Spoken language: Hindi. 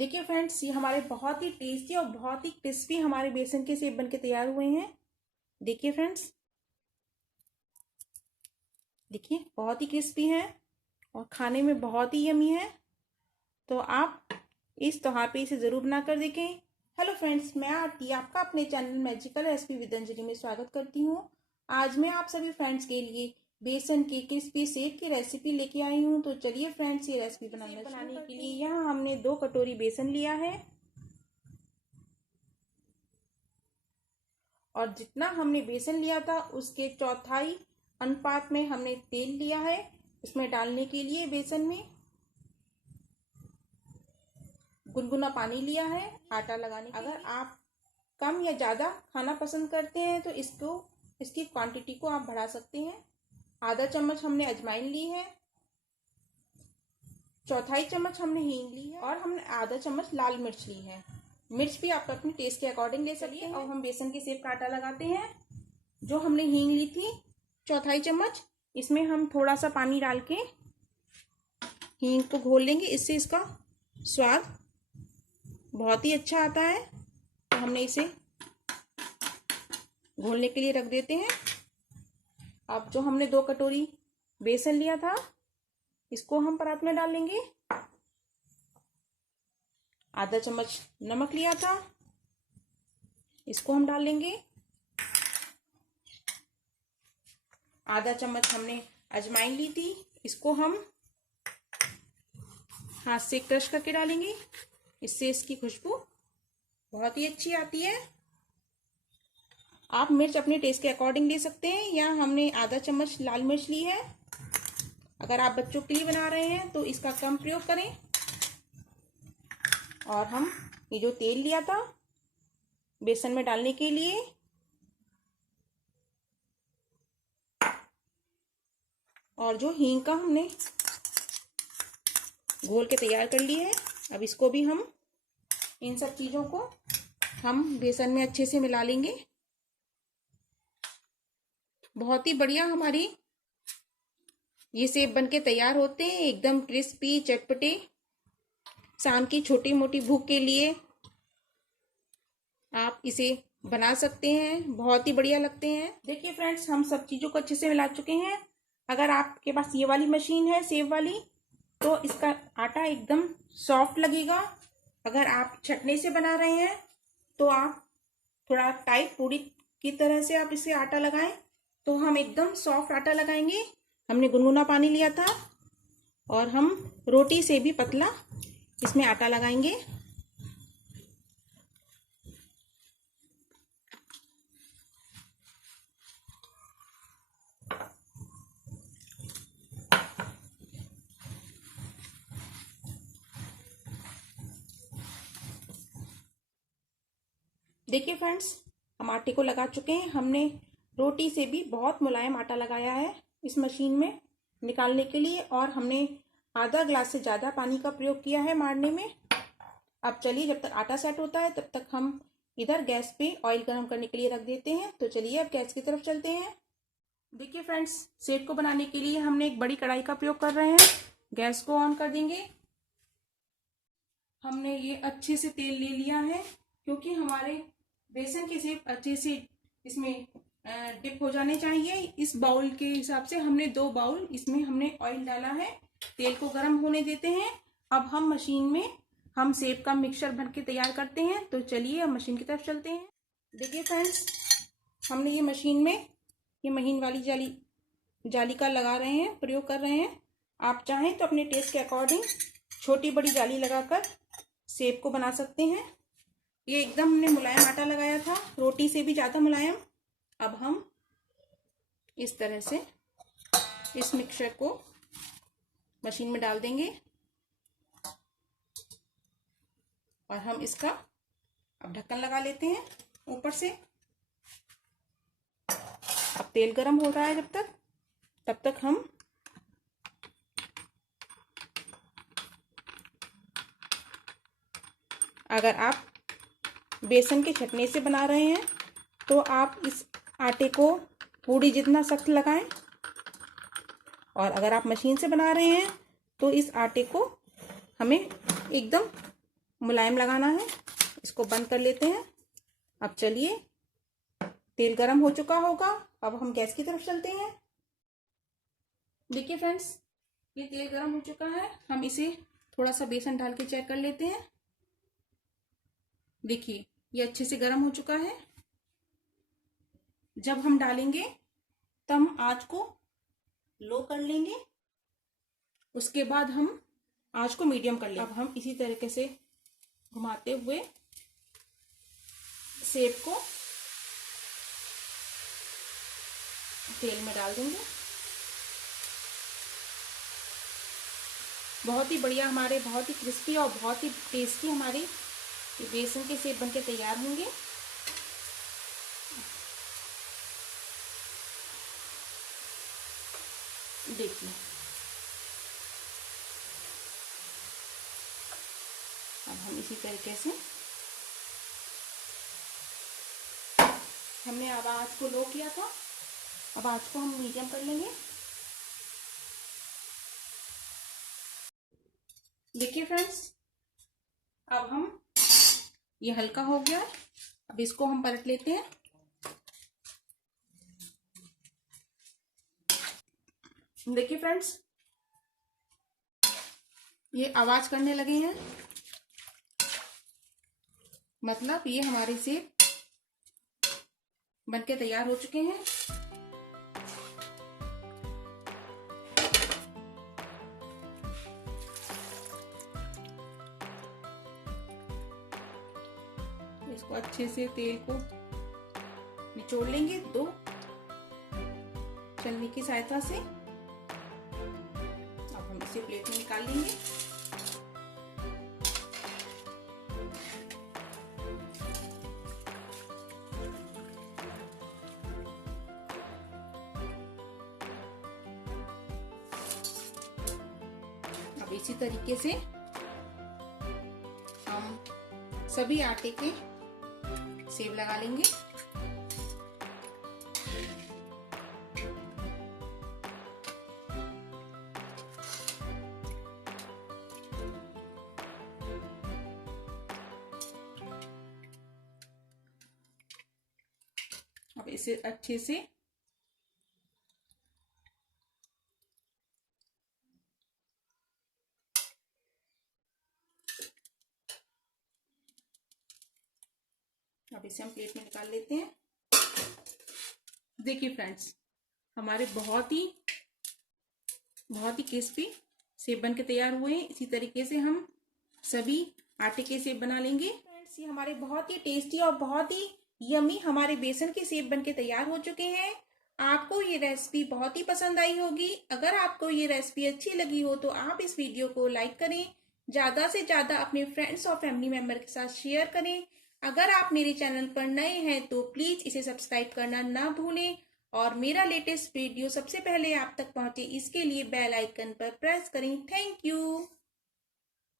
देखिए फ्रेंड्स, ये हमारे बहुत ही टेस्टी और बहुत ही क्रिस्पी हमारे बेसन के सेब बनके तैयार हुए हैं। देखिए फ्रेंड्स, देखिए बहुत ही क्रिस्पी है और खाने में बहुत ही यमी है। तो आप इस त्योहार पे इसे ज़रूर बना कर देखें। हेलो फ्रेंड्स, मैं आरती आपका अपने channel magical recipe with Anjali में स्वागत करती हूँ। आज मैं आप सभी फ्रेंड्स के लिए बेसन की क्रिस्पी सेब की रेसिपी लेके आई हूँ। तो चलिए फ्रेंड्स, ये रेसिपी बनाने के लिए यहाँ हमने 2 कटोरी बेसन लिया है और जितना हमने बेसन लिया था उसके चौथाई अनुपात में हमने तेल लिया है इसमें डालने के लिए। बेसन में गुनगुना पानी लिया है आटा लगाने के लिए। अगर आप कम या ज़्यादा खाना पसंद करते हैं तो इसकी क्वांटिटी को आप बढ़ा सकते हैं। आधा चम्मच हमने अजवाइन ली है, चौथाई चम्मच हमने हींग ली है और हमने आधा चम्मच लाल मिर्च ली है। मिर्च भी आप अपने टेस्ट के अकॉर्डिंग ले सकते हैं। और हम बेसन के सेब का आटा लगाते हैं। जो हमने हींग ली थी चौथाई चम्मच, इसमें हम थोड़ा सा पानी डाल के हींग को घोल लेंगे। इससे इसका स्वाद बहुत ही अच्छा आता है। तो हमने इसे घोलने के लिए रख देते हैं। अब जो हमने 2 कटोरी बेसन लिया था इसको हम परात में डाल लेंगे। आधा चम्मच नमक लिया था, इसको हम डाल लेंगे। आधा चम्मच हमने अजवाइन ली थी, इसको हम हाथ से क्रश करके डालेंगे। इससे इसकी खुशबू बहुत ही अच्छी आती है। आप मिर्च अपने टेस्ट के अकॉर्डिंग ले सकते हैं। यहाँ हमने आधा चम्मच लाल मिर्च ली है। अगर आप बच्चों के लिए बना रहे हैं तो इसका कम प्रयोग करें। और हम ये जो तेल लिया था बेसन में डालने के लिए, और जो हींग का हमने घोल के तैयार कर ली है, अब इसको भी हम इन सब चीज़ों को हम बेसन में अच्छे से मिला लेंगे। बहुत ही बढ़िया हमारी ये सेब बनके तैयार होते हैं, एकदम क्रिस्पी चटपटे। शाम की छोटी मोटी भूख के लिए आप इसे बना सकते हैं, बहुत ही बढ़िया लगते हैं। देखिए फ्रेंड्स, हम सब चीज़ों को अच्छे से मिला चुके हैं। अगर आपके पास ये वाली मशीन है सेब वाली तो इसका आटा एकदम सॉफ्ट लगेगा। अगर आप छटने से बना रहे हैं तो आप थोड़ा टाइट पूरी की तरह से आप इसे आटा लगाएं। तो हम एकदम सॉफ्ट आटा लगाएंगे। हमने गुनगुना पानी लिया था और हम रोटी से भी पतला इसमें आटा लगाएंगे। देखिए फ्रेंड्स, हम आटे को लगा चुके हैं। हमने रोटी से भी बहुत मुलायम आटा लगाया है इस मशीन में निकालने के लिए, और हमने आधा ग्लास से ज़्यादा पानी का प्रयोग किया है मारने में। अब चलिए, जब तक आटा सेट होता है तब तक हम इधर गैस पे ऑयल गर्म करने के लिए रख देते हैं। तो चलिए अब गैस की तरफ चलते हैं। देखिए फ्रेंड्स, सेब को बनाने के लिए हमने एक बड़ी कढ़ाई का प्रयोग कर रहे हैं। गैस को ऑन कर देंगे। हमने ये अच्छे से तेल ले लिया है क्योंकि हमारे बेसन के सेब अच्छे से इसमें डिप हो जाने चाहिए। इस बाउल के हिसाब से हमने 2 बाउल इसमें हमने ऑयल डाला है। तेल को गर्म होने देते हैं। अब हम मशीन में हम सेब का मिक्सचर भर के तैयार करते हैं। तो चलिए अब मशीन की तरफ चलते हैं। देखिए फ्रेंड्स, हमने ये मशीन में ये महीन वाली जाली का लगा रहे हैं, प्रयोग कर रहे हैं। आप चाहें तो अपने टेस्ट के अकॉर्डिंग छोटी बड़ी जाली लगाकर सेब को बना सकते हैं। ये एकदम हमने मुलायम आटा लगाया था, रोटी से भी ज़्यादा मुलायम। अब हम इस तरह से इस मिक्सचर को मशीन में डाल देंगे और हम इसका अब ढक्कन लगा लेते हैं ऊपर से। अब तेल गरम हो रहा है तब तक हम अगर आप बेसन के छटने से बना रहे हैं तो आप इस आटे को पूरी जितना सख्त लगाएं, और अगर आप मशीन से बना रहे हैं तो इस आटे को हमें एकदम मुलायम लगाना है। इसको बंद कर लेते हैं। अब चलिए, तेल गरम हो चुका होगा। अब हम गैस की तरफ चलते हैं। देखिए फ्रेंड्स, ये तेल गरम हो चुका है। हम इसे थोड़ा सा बेसन डाल के चेक कर लेते हैं। देखिए, ये अच्छे से गरम हो चुका है। जब हम डालेंगे तब हम आंच को लो कर लेंगे। उसके बाद हम आंच को मीडियम कर लेंगे। अब हम इसी तरीके से घुमाते हुए सेब को तेल में डाल देंगे। बहुत ही बढ़िया हमारे, बहुत ही क्रिस्पी और बहुत ही टेस्टी हमारे बेसन के सेब बनके तैयार होंगे। देखिए, अब हम इसी तरीके से, हमने अब आंच को लो किया था, अब आंच को हम मीडियम कर लेंगे। देखिए फ्रेंड्स, अब हम, ये हल्का हो गया। अब इसको हम पलट लेते हैं। देखिए फ्रेंड्स, ये आवाज करने लगे हैं, मतलब ये हमारे सेब बनके तैयार हो चुके हैं। इसको अच्छे से तेल को निचोड़ लेंगे दो छलनी की सहायता से। अब हम इसे प्लेट में निकाल लेंगे। अब इसी तरीके से हम सभी आटे के सेब लगा लेंगे। अब इसे अच्छे से अब इसे हम प्लेट में निकाल लेते हैं। देखिए फ्रेंड्स, हमारे बहुत ही क्रिस्पी सेब बन के तैयार हुए हैं। इसी तरीके से हम सभी आटे के सेब बना लेंगे। फ्रेंड्स, ये हमारे बहुत ही टेस्टी और बहुत ही यम्मी हमारे बेसन के सेब बन के तैयार हो चुके हैं। आपको ये रेसिपी बहुत ही पसंद आई होगी। अगर आपको ये रेसिपी अच्छी लगी हो तो आप इस वीडियो को लाइक करें, ज्यादा से ज्यादा अपने फ्रेंड्स और फैमिली मेंबर के साथ शेयर करें। अगर आप मेरे चैनल पर नए हैं तो प्लीज इसे सब्सक्राइब करना ना भूलें और मेरा लेटेस्ट वीडियो सबसे पहले आप तक पहुंचे इसके लिए बेल आइकन पर प्रेस करें। Thank you.